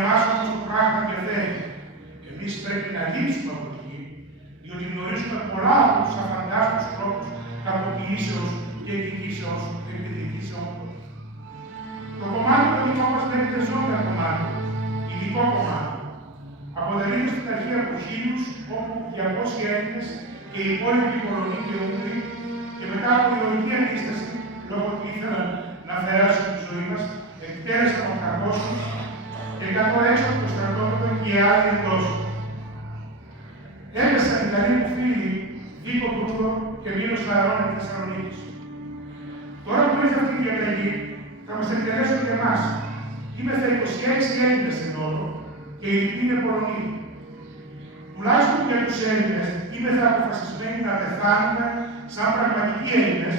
εμάς όμως το πράγμα διαφέρει. Εμείς πρέπει να λείψουμε από τη γη, διότι γνωρίζουμε πολλά από τους αφαντάστους τρόπους κακοποιήσεως και εκδικήσεως. Το κομμάτι το δικό μας λέγεται ζώντα κομμάτι, ειδικό κομμάτι. Αποτελείται στην αρχή από 1000, όπου 200 Έλληνες και οι υπόλοιποι Πολωνοί και Ούγγροι, και μετά από ηρωική αντίσταση, λόγω ότι ήθελαν να αφαιρέσουν τη ζωή μας, εκτέλεσαν 800 και 100 έξω από το στρατόπεδο και οι άλλοι εντός. Έπεσαν οι καλοί μου φίλοι Βίκο Κρούδο και Μήλος Φαρών της Θεσσαλονίκης. Τώρα που ήρθε αυτή η διαταγή, θα μας εκτελέσουν και εμάς. Είμεθα 26 Έλληνες εν όλο και οι λοιποί είναι Πολωνοί. Τουλάχιστον για τους Έλληνες, είμεθα αποφασισμένοι να πεθάνουμε σαν πραγματικοί Έλληνες,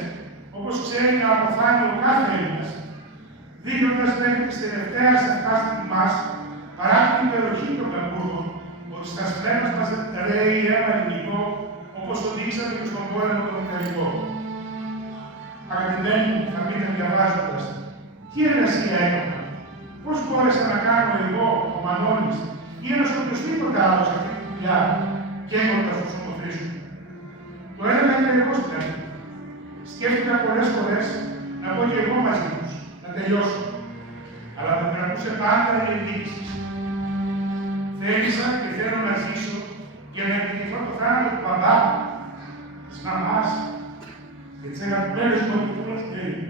όπως ξέρει να αποθάνει ο κάθε Έλληνας, δείχνοντας μέχρι της τελευταίας ευχάστητη μας, παρά την υπεροχή των Μερκούργων, ότι στα σπλένα μας ρέει αίμα ελληνικό, όπως το δείξαμε και στον πόλεμο τον Ιταλικό. Αγαπημένοι μου, θα πείτε διαβάζοντας, τι εργασία έκανα, πώς μπόρεσα να κάνω εγώ, ο Μανώλης, ή ένας οποιοσδήποτε άλλος αυτή τη δουλειά, καίγοντας τους ομοφρίσους. Το έλεγα και εγώ στην αρχή. Σκέφτηκα πολλές φορές να πω και εγώ μαζί τους, να τελειώσω. Αλλά με κρατούσε πάντα η ενδείξεις. Θέλησα και θέλω να ζήσω για να επιτυχώ το θάνατο του μπαμπά, της μαμάς και της αγαπημένης μου επιτούλας τέλει.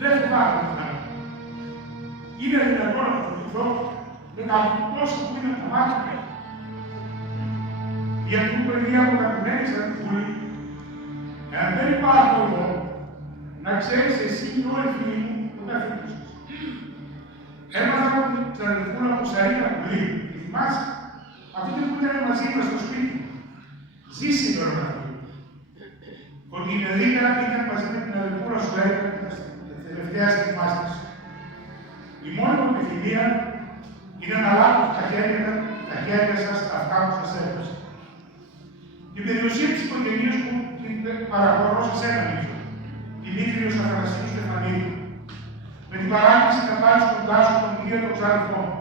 Δεν φοβάμαι το θάνατο. Είναι δυνατόν να φοβηθώ με τα τόσο που είναι τα μάτια μου. Γιατί μου παιδιά μου αγαπημένοι σαν τη Βουλή, εάν δεν υπάρχω εγώ, να ξέρεις εσύ και όλοι οι φίλοι μου το καθήκον σας. Έμαθα από την ξαδελφούλα μου Σαΐνα Βουλή, τη θυμάσαι, αυτή που ήταν μαζί μας στο σπίτι. Ζήσει τώρα να φύγει. Ότι η Ελίνα ήταν μαζί με την αδελφούλα σου έκανε τα τελευταία στιγμάς της. Η μόνη μου επιθυμία είναι να λάβω τα χέρια σας αυτά που σας έπαιξε. Την περιουσία της οικογένειας μου την παραχωρώ σε σένα, Μίτσο, την Ήθριος Αθανασίου Στεφανίδη, με την παράκληση να πάρεις κοντά σου τον Ηλία τον ξάδελφό μου.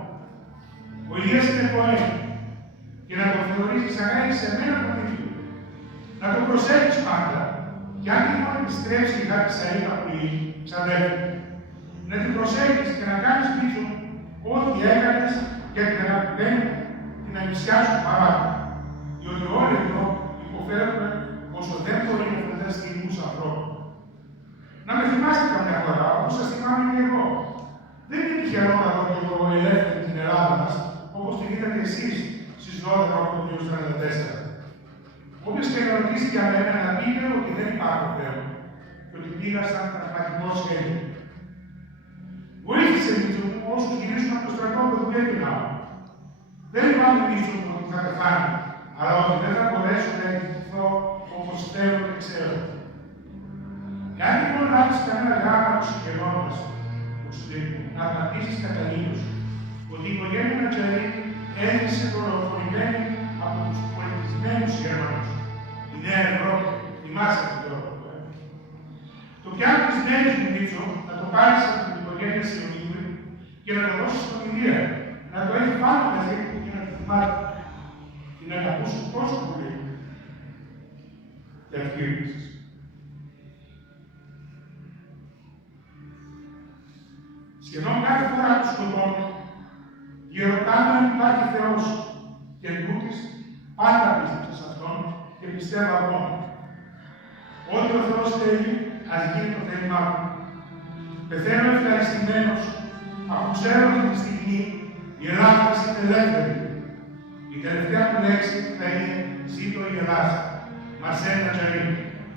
Ο Ηλίας είναι ποέτη και να τον θεωρήσεις αγάπη σε μένα τον ίδιο. Να τον προσέχεις πάντα και αν τυχόν επιστρέψει η αγάπη Σαΐνα Βουλή, ξαδέλφη, να την προσέχεις και να κάνεις πίσω ό,τι έκανες για την αγαπημένη την ανησιά σου παράδειγμα. Διότι όλοι εδώ υποφέρουμε όσο δεν μπορεί να φανταστεί στιγμούς ανθρώπων. Να με θυμάστε καμιά φορά, όπως σας θυμάμαι και εγώ. Δεν είναι τυχερό να δω και εγώ ελεύθερη την Ελλάδα μας, όπως την είδατε εσείς στις 12 Οκτωβρίου 1944. Όποιος και να ρωτήσει για μένα να πείτε ότι δεν υπάρχω πλέον και ότι πήγα σαν πραγματικό σχέδιο. Βοήθησε Μίτσο μου όσους γυρίσουν από το στρατόπεδο που έπινα. Δεν είπαμε Μίτσο μου ότι θα πεθάνει, αλλά ότι δεν θα μπορέσω να εκδικηθώ όπως θέλω και ξέρω. Εάν λοιπόν λάβεις κανένα γράμμα του συγγενώντας, να απαντήσεις καταλήλως ότι η οικογένεια Νατζαρή έζησε δολοφονημένη από τους πολιτισμένους Γερμανούς. Η Νέα Ευρώπη, θυμάσαι αυτό το όρο. Το πιάνει της μέρης μου, Μίτσο, να το πάρεις από την οικογένεια Σιωνίδη και να το δώσεις στον Ηλία, να το έχει πάνω μαζί του και να το θυμάται. Την αγαπούσουν τόσο πολύ. Και αυκήρυξες. Σχεδόν κάθε φορά που σκοτώνω, διερωτάμε αν υπάρχει Θεός και τούτης πάντα πίστεψα σε Αυτόν και πιστεύω ακόμα. Ό,τι ο Θεός θέλει, ας γίνει το θέλημά του. Πεθαίνω ευχαριστημένος, αφού ξέρω ότι τη στιγμή η Ελλάδα μας είναι ελεύθερη. Η τελευταία του λέξη θα είναι «Ζήτω η Ελλάδα». Μαρσέλ Νατζαρή.